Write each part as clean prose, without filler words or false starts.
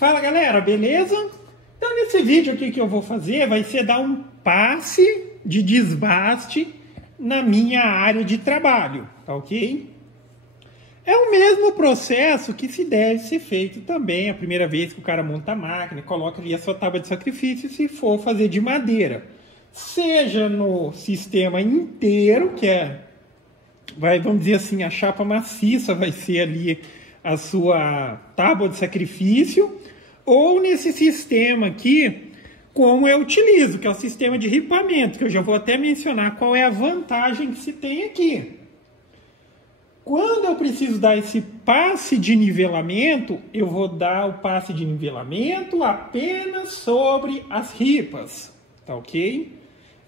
Fala galera, beleza? Então nesse vídeo aqui que eu vou fazer vai ser dar um passe de desbaste na minha área de trabalho, tá ok? É o mesmo processo que se deve ser feito também a primeira vez que o cara monta a máquina, coloca ali a sua tábua de sacrifício se for fazer de madeira. Seja no sistema inteiro, que vamos dizer assim, a chapa maciça vai ser ali a sua tábua de sacrifício, ou nesse sistema aqui, como eu utilizo, que é o sistema de ripamento, que eu já vou até mencionar qual é a vantagem que se tem aqui. Quando eu preciso dar esse passe de nivelamento, eu vou dar o passe de nivelamento apenas sobre as ripas, tá ok?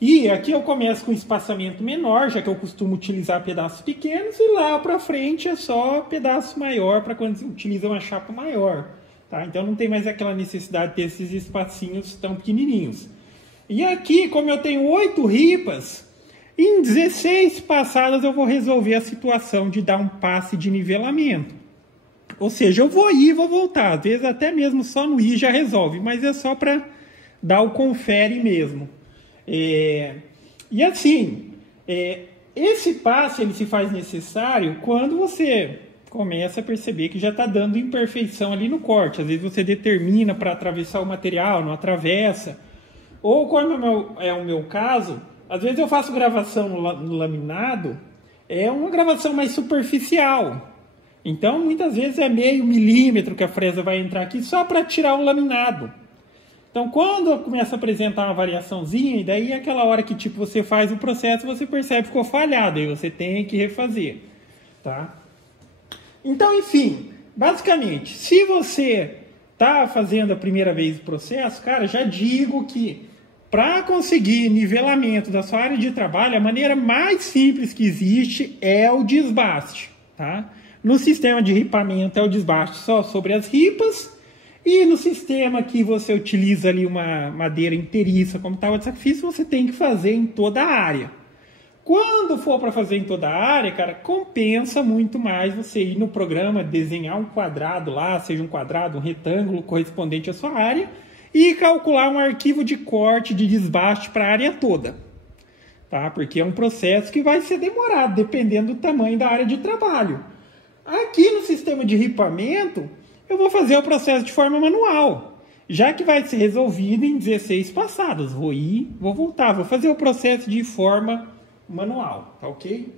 E aqui eu começo com espaçamento menor, já que eu costumo utilizar pedaços pequenos, e lá para frente é só pedaço maior para quando se utiliza uma chapa maior. Tá? Então não tem mais aquela necessidade de ter esses espacinhos tão pequenininhos. E aqui, como eu tenho 8 ripas, em 16 passadas eu vou resolver a situação de dar um passe de nivelamento. Ou seja, eu vou ir e vou voltar. Às vezes até mesmo só no ir já resolve, mas é só para dar o confere mesmo. E assim, esse passe ele se faz necessário quando você começa a perceber que já está dando imperfeição ali no corte. Às vezes você determina para atravessar o material, não atravessa. Ou como é o meu caso, às vezes eu faço gravação no laminado, é uma gravação mais superficial. Então muitas vezes é meio milímetro que a fresa vai entrar aqui só para tirar o laminado. Então quando eu começo a apresentar uma variaçãozinha, e daí é aquela hora que tipo, você faz o processo, você percebe que ficou falhado, aí você tem que refazer. Tá? Então, enfim, basicamente, se você está fazendo a primeira vez o processo, cara, já digo que para conseguir nivelamento da sua área de trabalho, a maneira mais simples que existe é o desbaste. Tá? No sistema de ripamento é o desbaste só sobre as ripas, e no sistema que você utiliza ali uma madeira inteiriça como tábua de sacrifício, você tem que fazer em toda a área. Quando for para fazer em toda a área, cara, compensa muito mais você ir no programa, desenhar um quadrado lá, seja um quadrado, um retângulo correspondente à sua área, e calcular um arquivo de corte, de desbaste para a área toda. Tá? Porque é um processo que vai ser demorado, dependendo do tamanho da área de trabalho. Aqui no sistema de ripamento, eu vou fazer o processo de forma manual, já que vai ser resolvido em 16 passadas. Vou ir, vou voltar, vou fazer o processo de forma manual, tá ok?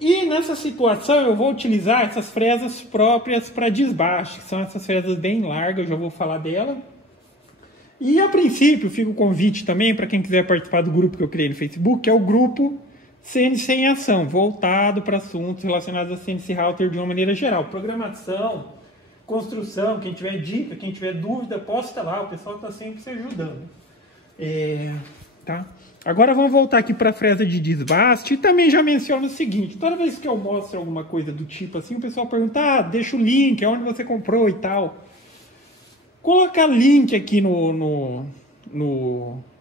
E nessa situação eu vou utilizar essas fresas próprias para desbaste, que são essas fresas bem largas, eu já vou falar dela. E a princípio fica o convite também para quem quiser participar do grupo que eu criei no Facebook, que é o grupo CNC em Ação, voltado para assuntos relacionados a CNC Router de uma maneira geral. Programação, construção, quem tiver dica, quem tiver dúvida, posta lá, o pessoal está sempre se ajudando. Tá? Agora vamos voltar aqui para a fresa de desbaste e também já menciono o seguinte, toda vez que eu mostro alguma coisa do tipo assim, o pessoal pergunta, deixa o link, onde você comprou e tal. Colocar link aqui no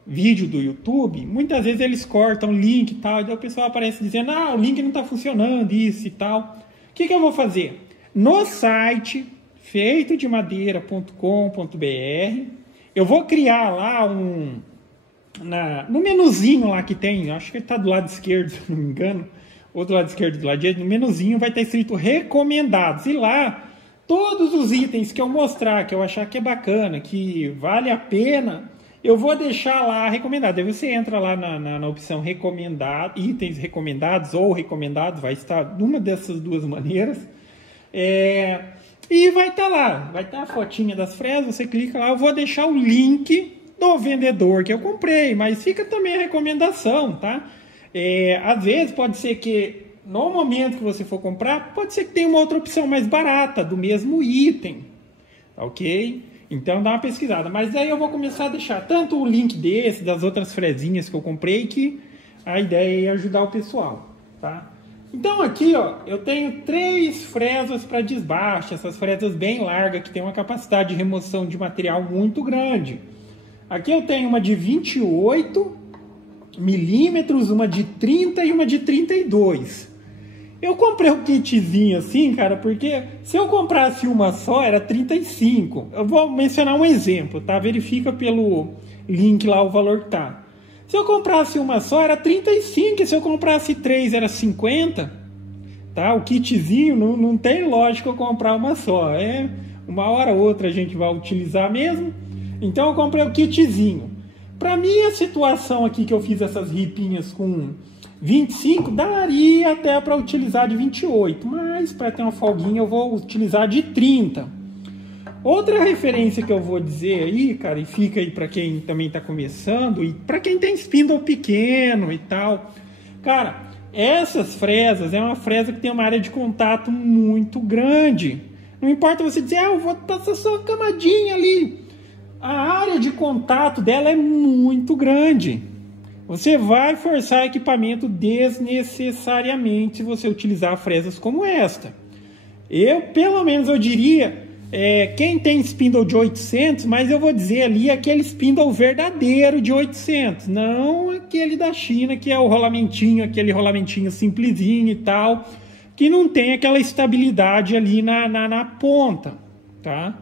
vídeo do YouTube, muitas vezes eles cortam o link e tal, e daí o pessoal aparece dizendo, o link não está funcionando, isso e tal. O que eu vou fazer? No site feitodemadeira.com.br eu vou criar lá no menuzinho lá que tem, acho que ele está do lado esquerdo, se não me engano, ou do lado esquerdo do lado direito, no menuzinho vai estar escrito recomendados, e lá todos os itens que eu mostrar, que eu achar que é bacana, que vale a pena, eu vou deixar lá recomendado. Aí você entra lá na opção recomendado, itens recomendados ou recomendados, vai estar numa dessas duas maneiras, e vai estar lá, vai estar a fotinha das fresas, você clica lá, eu vou deixar o link do vendedor que eu comprei, mas fica também a recomendação, tá? Às vezes pode ser que no momento que você for comprar, pode ser que tenha uma outra opção mais barata do mesmo item, tá ok? Então dá uma pesquisada, mas aí eu vou começar a deixar tanto o link desse, das outras fresinhas que eu comprei, que a ideia é ajudar o pessoal, tá? Então aqui, ó, eu tenho 3 fresas para desbaste, essas fresas bem largas, que tem uma capacidade de remoção de material muito grande. Aqui eu tenho uma de 28 milímetros, uma de 30 e uma de 32. Eu comprei o kitzinho assim, cara, porque se eu comprasse uma só, era 35. Eu vou mencionar um exemplo, tá? Verifica pelo link lá o valor que tá. Se eu comprasse uma só, era 35. E se eu comprasse 3, era 50. Tá? O kitzinho não tem lógica eu comprar uma só. É uma hora ou outra a gente vai utilizar mesmo. Então eu comprei o kitzinho. Para minha situação aqui, que eu fiz essas ripinhas com 25, daria até para utilizar de 28, mas para ter uma folguinha eu vou utilizar de 30. Outra referência que eu vou dizer aí, cara, e fica aí para quem também está começando e para quem tem spindle pequeno e tal. Cara, essas fresas é uma fresa que tem uma área de contato muito grande. Não importa você dizer, eu vou passar só uma camadinha ali. A área de contato dela é muito grande. Você vai forçar equipamento desnecessariamente se você utilizar fresas como esta. Pelo menos eu diria, quem tem spindle de 800, mas eu vou dizer ali aquele spindle verdadeiro de 800, não aquele da China que é o rolamentinho, aquele rolamentinho simplesinho e tal, que não tem aquela estabilidade ali na ponta, tá?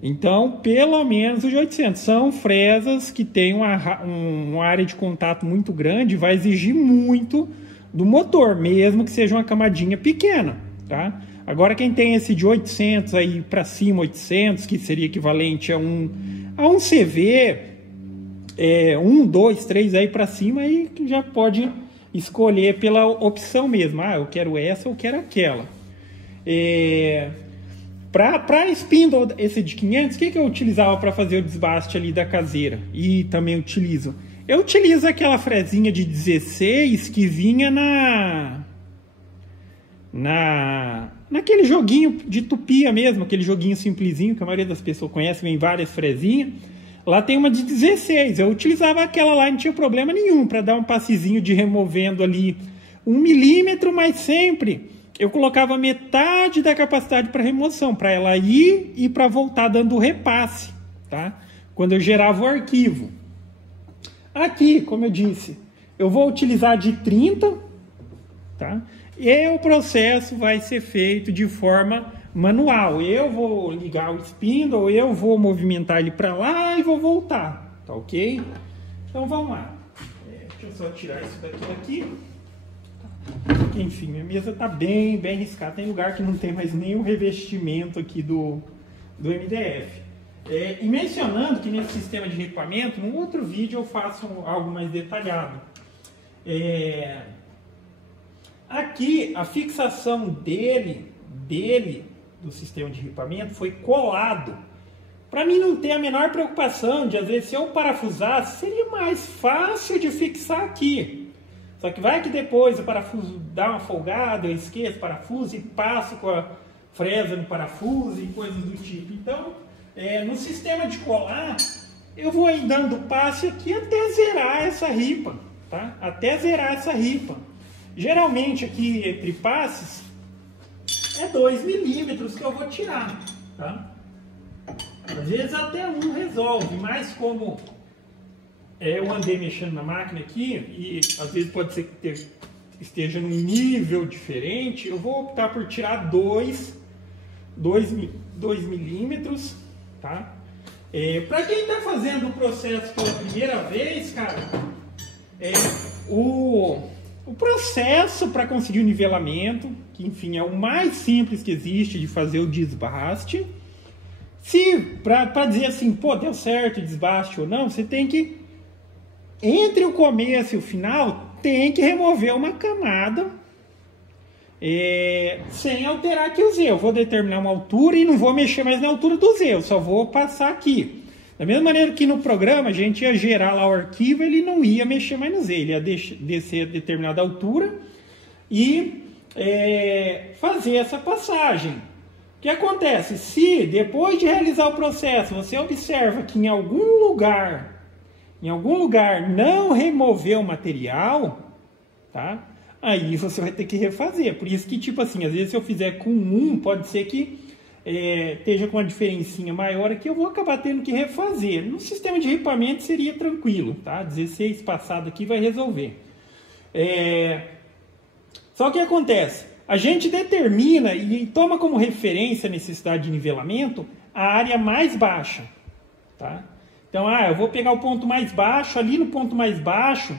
Então, pelo menos os de 800. São fresas que têm uma área de contato muito grande, vai exigir muito do motor, mesmo que seja uma camadinha pequena, tá? Agora, quem tem esse de 800 aí para cima, 800, que seria equivalente a um CV, 1, 2, 3 aí para cima, aí já pode escolher pela opção mesmo. Eu quero essa ou quero aquela. Para spindle, esse de 500, o que eu utilizava para fazer o desbaste ali da caseira? E também utilizo. Eu utilizo aquela fresinha de 16 que vinha naquele joguinho de tupia mesmo, aquele joguinho simplesinho que a maioria das pessoas conhece, vem várias fresinhas. Lá tem uma de 16. Eu utilizava aquela lá, não tinha problema nenhum, para dar um passezinho de removendo ali 1 milímetro, mas sempre eu colocava metade da capacidade para remoção, para ela ir e para voltar dando o repasse, tá? Quando eu gerava o arquivo. Aqui, como eu disse, eu vou utilizar de 30, tá? E o processo vai ser feito de forma manual. Eu vou ligar o spindle, eu vou movimentar ele para lá e vou voltar, tá ok? Então vamos lá. Deixa eu só tirar isso daqui. Porque, enfim, minha mesa está bem riscada. Tem lugar que não tem mais nenhum revestimento aqui do MDF. E mencionando que nesse sistema de ripamento, num outro vídeo eu faço algo mais detalhado. Aqui, a fixação dele, do sistema de ripamento, foi colado. Para mim não ter a menor preocupação de, às vezes, se eu parafusasse, seria mais fácil de fixar aqui. Só que vai que depois o parafuso dá uma folgada, eu esqueço o parafuso e passo com a fresa no parafuso e coisas do tipo. Então, no sistema de colar, eu vou aí dando passe aqui até zerar essa ripa, tá? Até zerar essa ripa. Geralmente aqui entre passes é 2 milímetros que eu vou tirar, tá? Às vezes até um resolve, mas como eu andei mexendo na máquina aqui e às vezes pode ser que esteja num nível diferente, eu vou optar por tirar 2 milímetros, tá? Para quem está fazendo o processo pela primeira vez, cara, o processo para conseguir o nivelamento, que enfim é o mais simples que existe de fazer o desbaste, para dizer assim, pô, deu certo o desbaste ou não, você tem que, entre o começo e o final, tem que remover uma camada sem alterar aqui o Z. Eu vou determinar uma altura e não vou mexer mais na altura do Z, eu só vou passar aqui. Da mesma maneira que no programa a gente ia gerar lá o arquivo, ele não ia mexer mais no Z, ele ia descer a determinada altura e fazer essa passagem. O que acontece? Se depois de realizar o processo você observa que em algum lugar não remover o material, tá? Aí você vai ter que refazer. Por isso que, tipo assim, às vezes se eu fizer com 1, pode ser que esteja com uma diferencinha maior aqui, eu vou acabar tendo que refazer. No sistema de ripamento seria tranquilo, tá? 16 passado aqui vai resolver. Só que acontece, a gente determina e toma como referência a necessidade de nivelamento a área mais baixa, tá? Então, eu vou pegar o ponto mais baixo, ali no ponto mais baixo,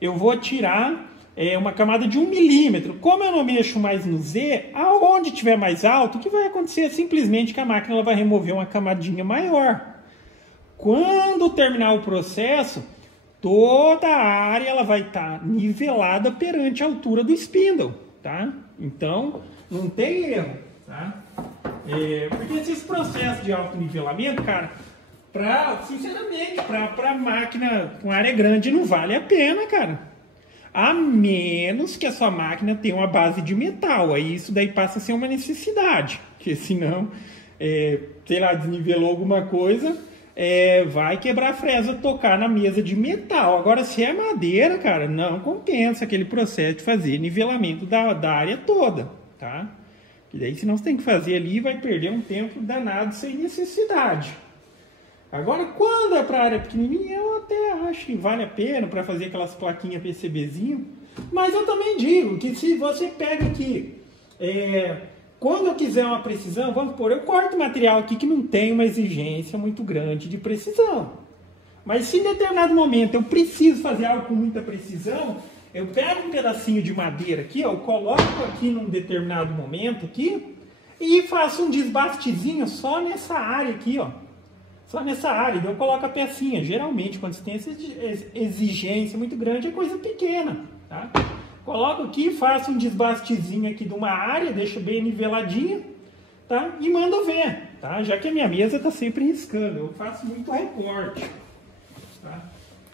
eu vou tirar uma camada de 1 milímetro. Como eu não mexo mais no Z, aonde tiver mais alto, o que vai acontecer é simplesmente que a máquina ela vai remover uma camadinha maior. Quando terminar o processo, toda a área ela vai estar nivelada perante a altura do spindle, tá? Então, não tem erro, tá? Porque esses processos de autonivelamento, cara, sinceramente, para máquina com área grande não vale a pena, cara. A menos que a sua máquina tenha uma base de metal. Aí isso daí passa a ser uma necessidade. Porque senão, sei lá, desnivelou alguma coisa, vai quebrar a fresa tocar na mesa de metal. Agora, se é madeira, cara, não compensa aquele processo de fazer nivelamento da área toda, tá? E daí, senão você tem que fazer ali e vai perder um tempo danado sem necessidade. Agora, quando é para área pequenininha, eu até acho que vale a pena para fazer aquelas plaquinhas PCBzinho. Mas eu também digo que se você pega aqui, quando eu quiser uma precisão, vamos supor, eu corto material aqui que não tem uma exigência muito grande de precisão. Mas se em determinado momento eu preciso fazer algo com muita precisão, eu pego um pedacinho de madeira aqui, eu coloco aqui num determinado momento aqui e faço um desbastezinho só nessa área aqui, ó. Só nessa área, eu coloco a pecinha. Geralmente, quando você tem essa exigência muito grande, é coisa pequena, tá? Coloco aqui, faço um desbastezinho aqui de uma área, deixo bem niveladinha, tá? E mando ver, tá? Já que a minha mesa está sempre riscando, eu faço muito recorte, tá?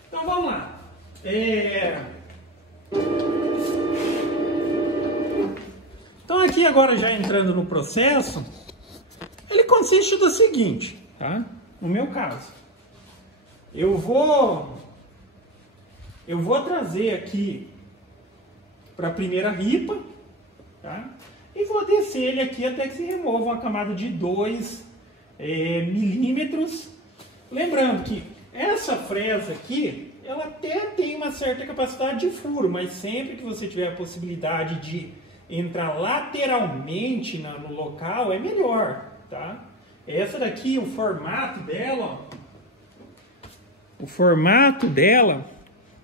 Então, vamos lá. Então, aqui agora já entrando no processo, ele consiste do seguinte, tá? No meu caso, eu vou trazer aqui para a primeira ripa, tá? E vou descer ele aqui até que se remova uma camada de 2 milímetros. Lembrando que essa fresa aqui, ela até tem uma certa capacidade de furo, mas sempre que você tiver a possibilidade de entrar lateralmente no local, é melhor, tá? Essa daqui, o formato dela,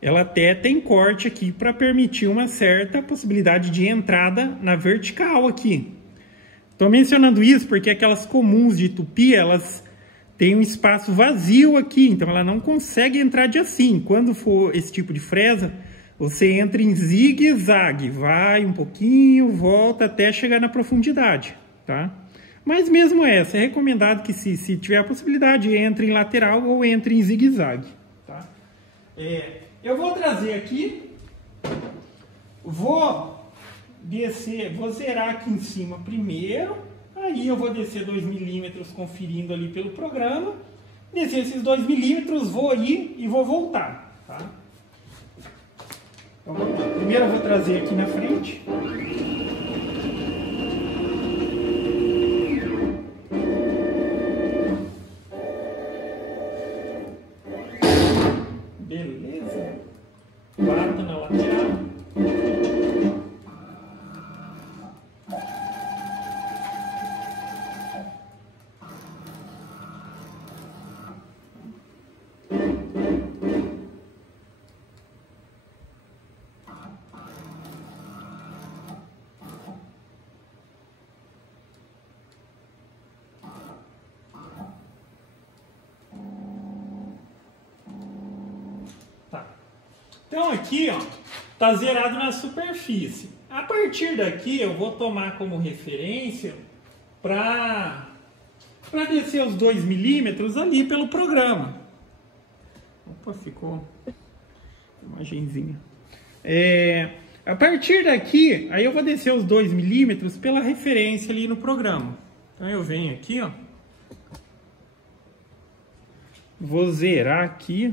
ela até tem corte aqui para permitir uma certa possibilidade de entrada na vertical aqui. Estou mencionando isso porque aquelas comuns de tupi, elas têm um espaço vazio aqui, então ela não consegue entrar de assim. Quando for esse tipo de fresa, você entra em zigue-zague, vai um pouquinho, volta até chegar na profundidade, tá? Mas mesmo essa, é recomendado que se tiver a possibilidade, entre em lateral ou entre em zigue-zague, tá? Eu vou trazer aqui, vou descer, vou zerar aqui em cima primeiro, aí eu vou descer 2 milímetros conferindo ali pelo programa, descer esses 2 milímetros, vou ir e vou voltar, tá? Então, vamos lá. Primeiro eu vou trazer aqui na frente. Beleza. Bato na lateral. Então aqui, ó, tá zerado na superfície. A partir daqui eu vou tomar como referência para descer os 2 milímetros ali pelo programa. Opa, ficou imagenzinha. A partir daqui, aí eu vou descer os 2 milímetros pela referência ali no programa. Então eu venho aqui, ó. Vou zerar aqui.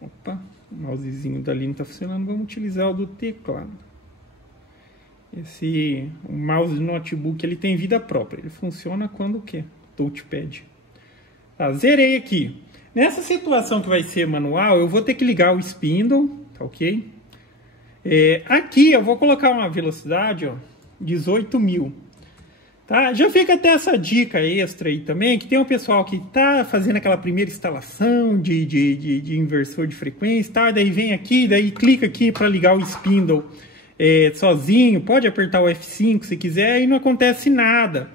Opa. O mousezinho dali não está funcionando, vamos utilizar o do teclado. O mouse do notebook ele tem vida própria, ele funciona quando quer, touchpad. Tá, zerei aqui. Nessa situação que vai ser manual, eu vou ter que ligar o spindle, tá ok? Aqui eu vou colocar uma velocidade, ó, 18 mil. Tá? Já fica até essa dica extra aí também, que tem um pessoal que está fazendo aquela primeira instalação de inversor de frequência, tá? Daí vem aqui, daí clica aqui para ligar o spindle sozinho, pode apertar o F5 se quiser e não acontece nada.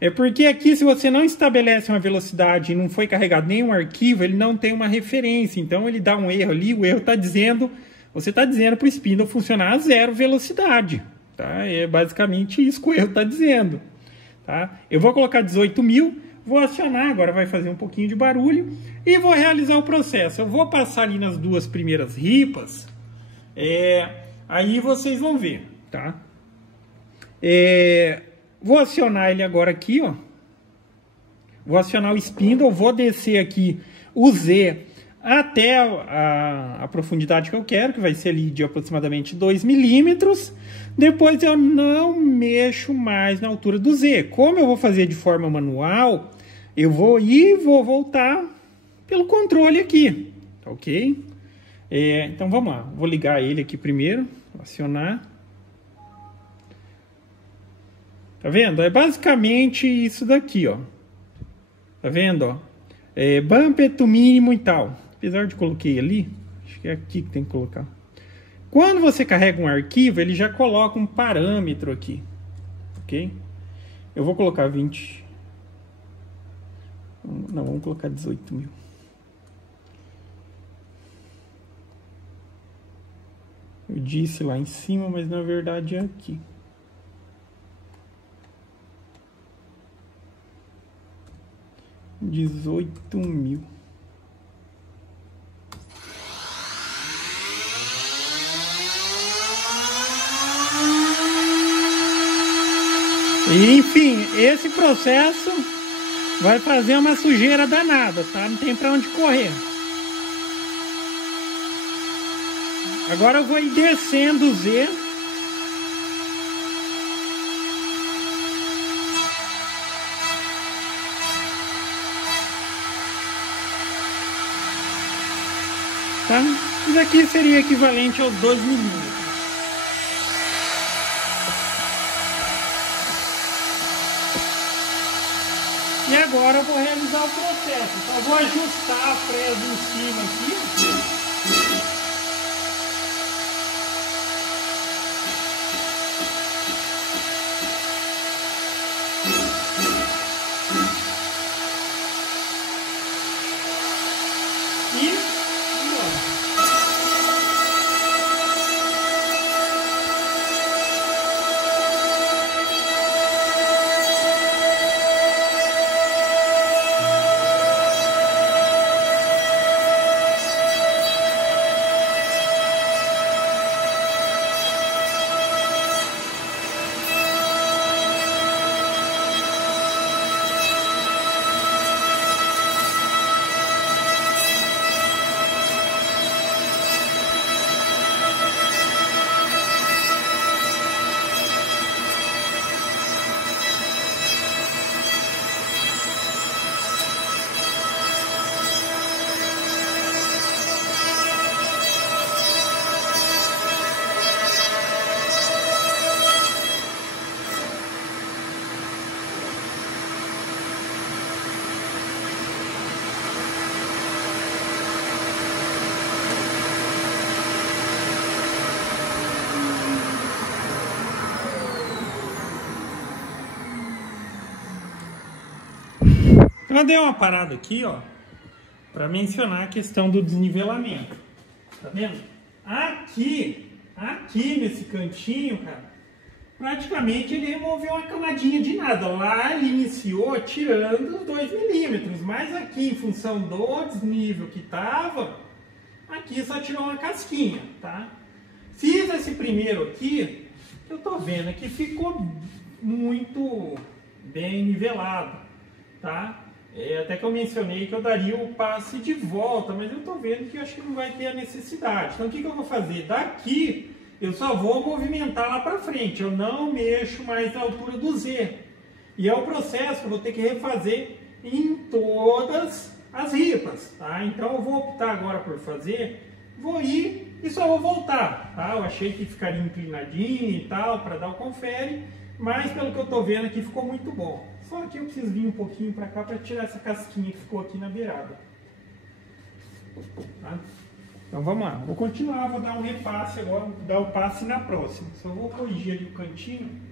É porque aqui, se você não estabelece uma velocidade e não foi carregado nenhum arquivo, ele não tem uma referência, então ele dá um erro ali, o erro está dizendo, você está dizendo para o spindle funcionar a 0 velocidade, tá? É basicamente isso que o erro está dizendo. Tá? Eu vou colocar 18 mil, vou acionar, agora vai fazer um pouquinho de barulho, e vou realizar o processo. Eu vou passar ali nas duas primeiras ripas, aí vocês vão ver. Tá? Vou acionar ele agora aqui, ó. Vou acionar o spindle, vou descer aqui o Z até a profundidade que eu quero, que vai ser ali de aproximadamente 2 milímetros. Depois eu não mexo mais na altura do Z. Como eu vou fazer de forma manual, eu vou ir e vou voltar pelo controle aqui, tá ok? Então vamos lá, vou ligar ele aqui primeiro, acionar. Tá vendo? É basicamente isso daqui, ó. Tá vendo, ó? Bumper to mínimo e tal. Apesar de coloquei ali, acho que é aqui que tem que colocar. Quando você carrega um arquivo, ele já coloca um parâmetro aqui, ok? Eu vou colocar 20. Não, vamos colocar 18 mil. Eu disse lá em cima, mas na verdade é aqui. $18 mil. E, enfim, esse processo vai fazer uma sujeira danada, tá? Não tem pra onde correr. Agora eu vou ir descendo o Z. Tá? Isso aqui seria equivalente aos 2 milímetros. E agora eu vou realizar o processo. Então eu vou ajustar a fresa em cima aqui. Eu dei uma parada aqui, ó, para mencionar a questão do desnivelamento. Tá vendo? Aqui nesse cantinho, cara, praticamente ele removeu uma camadinha de nada. Lá ele iniciou tirando 2 milímetros, mas aqui, em função do desnível que tava, aqui só tirou uma casquinha, tá? Fiz esse primeiro aqui, eu tô vendo que ficou muito bem nivelado, tá? Até que eu mencionei que eu daria o passe de volta, mas eu estou vendo que eu acho que não vai ter a necessidade. Então o que eu vou fazer? Daqui eu só vou movimentar lá para frente, eu não mexo mais na altura do Z. E é o processo que eu vou ter que refazer em todas as ripas, tá? Então eu vou optar agora por fazer, vou ir e só vou voltar, tá? Eu achei que ficaria inclinadinho e tal, para dar o confere, Mas pelo que eu tô vendo aqui ficou muito bom. Só que eu preciso vir um pouquinho para cá para tirar essa casquinha que ficou aqui na beirada. Tá? Então vamos lá, vou continuar, vou dar um repasse agora, vou dar o passe na próxima. Só vou corrigir ali o cantinho.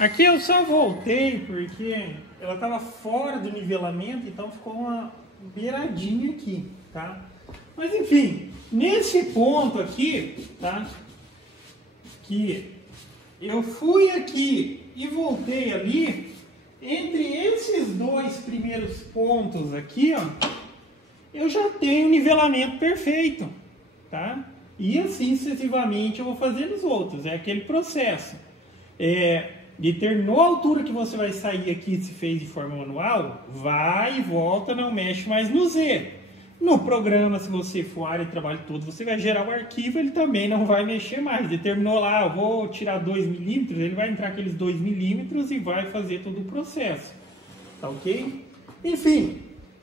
Aqui eu só voltei porque ela estava fora do nivelamento, então ficou uma beiradinha aqui, tá? Mas enfim, nesse ponto aqui, tá? Que eu fui aqui e voltei ali, entre esses dois primeiros pontos aqui, ó, eu já tenho o nivelamento perfeito, tá? E assim sucessivamente eu vou fazer nos outros, é aquele processo. Determinou a altura que você vai sair aqui, se fez de forma manual, vai e volta, não mexe mais no Z. No programa, se você for área de trabalho todo, você vai gerar o arquivo, ele também não vai mexer mais. Determinou lá, eu vou tirar 2 milímetros, ele vai entrar aqueles 2 milímetros e vai fazer todo o processo. Tá ok? Enfim,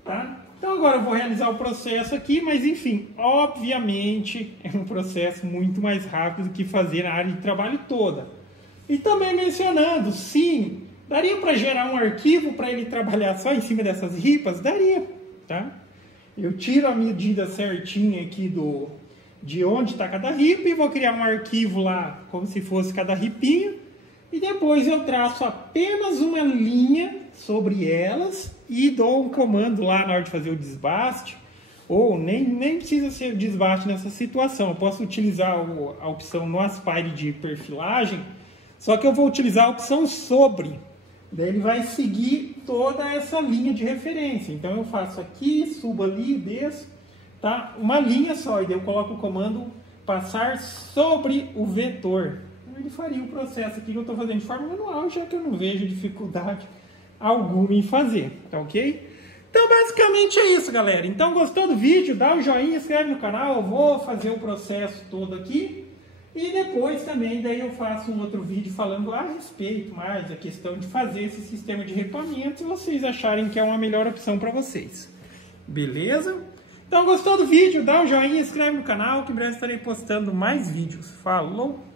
tá? Então agora eu vou realizar o processo aqui, mas enfim, obviamente é um processo muito mais rápido do que fazer a área de trabalho toda. E também mencionando, sim, daria para gerar um arquivo para ele trabalhar só em cima dessas ripas? Daria, tá? Eu tiro a medida certinha aqui de onde está cada ripa e vou criar um arquivo lá, como se fosse cada ripinha. E depois eu traço apenas uma linha sobre elas e dou um comando lá na hora de fazer o desbaste. Ou nem precisa ser desbaste nessa situação. Eu posso utilizar a opção no Aspire de perfilagem, só que eu vou utilizar a opção sobre, Daí ele vai seguir toda essa linha de referência. Então eu faço aqui, subo ali, desço, tá? Uma linha só, e daí eu coloco o comando passar sobre o vetor. Então ele faria o processo aqui que eu estou fazendo de forma manual, já que eu não vejo dificuldade alguma em fazer, tá ok? Então basicamente é isso, galera. Então gostou do vídeo? Dá o joinha, inscreve no canal, eu vou fazer o processo todo aqui. E depois também, daí eu faço um outro vídeo falando a respeito mais da questão de fazer esse sistema de repoamento, se vocês acharem que é uma melhor opção para vocês. Beleza? Então gostou do vídeo? Dá um joinha, inscreve no canal, que em breve estarei postando mais vídeos. Falou!